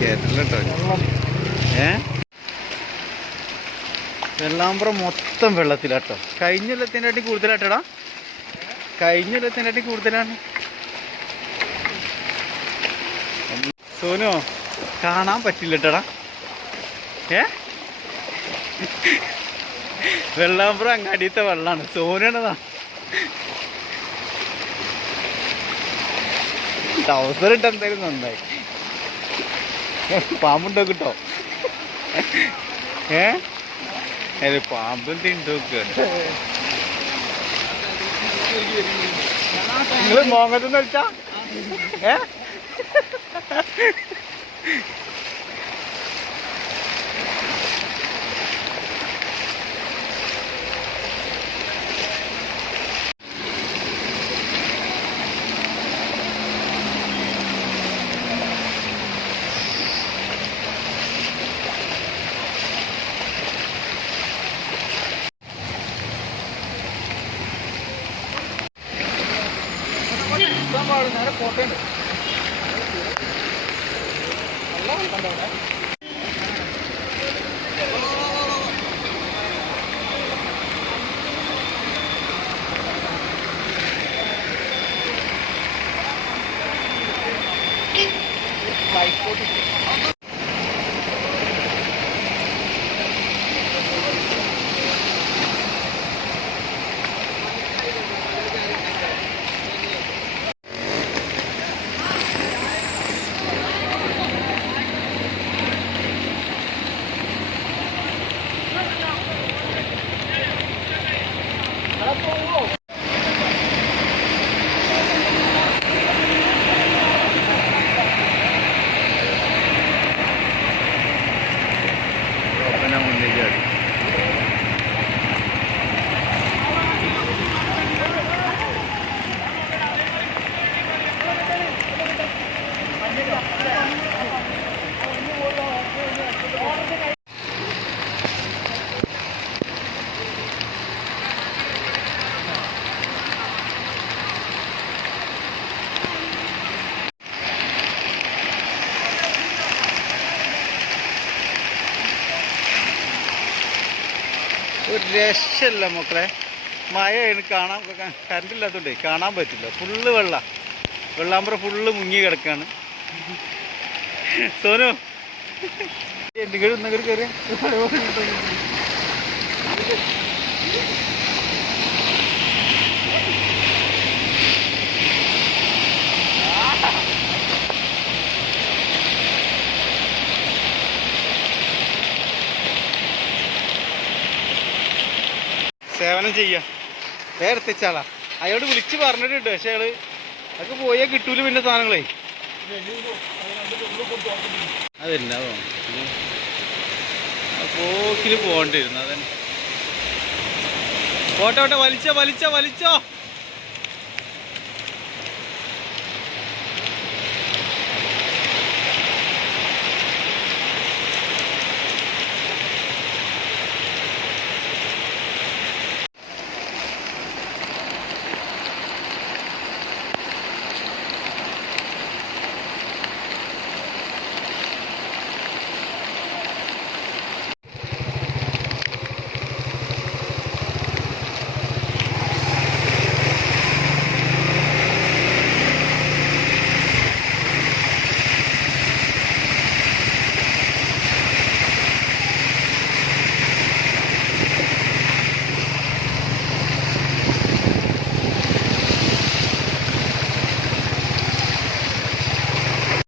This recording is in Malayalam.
കേട്ടോ. വെള്ളാമ്പ്രം മൊത്തം വെള്ളത്തിലാട്ടോ. കഴിഞ്ഞ കൊല്ലത്തിൻ്റെ കൂടുതലാട്ടോടാ. കഴിഞ്ഞ കൊല്ലത്തിൻ്റെ കൂടുതലാണ്. സോനു കാണാൻ പറ്റില്ലട്ടടാ. വെള്ളാമ്പ്രം അങ്ങാടിയത്തെ വെള്ളമാണ്. സോനാണതാ. ട്രൗസർ ഇട്ട് എന്തായാലും നന്നായി. പാമ്പുണ്ടോ കിട്ടോ? അത് പാമ്പും തിണ്ടോക്ക്. നിങ്ങൾ മോങ്ങത്തെന്ന് വെച്ചാ നേരെ പോട്ടേണ്ട്. ഒരു രക്ഷയില്ല മക്കളെ. മഴ കാണാൻ കറണ്ടില്ലാത്തതുകൊണ്ടേ കാണാൻ പറ്റില്ല. ഫുള്ള് വെള്ളാമ്പ്രം ഫുള്ള് മുങ്ങി കിടക്കാണ്. സോനു എന്തെങ്കിലും കയറിയ 7 ചെയ്യാം. വേറെ എത്തിച്ചാളാ. അയാളോട് വിളിച്ച് പറഞ്ഞിട്ടുണ്ട്. പക്ഷെ അയാള് അതൊക്കെ പോയാൽ കിട്ടൂല. പിന്നെ സാധനങ്ങളെ അതല്ല പോക്കിന് പോകേണ്ടി വരുന്നു. അതന്നെ. പോട്ടെ വലിച്ചോ.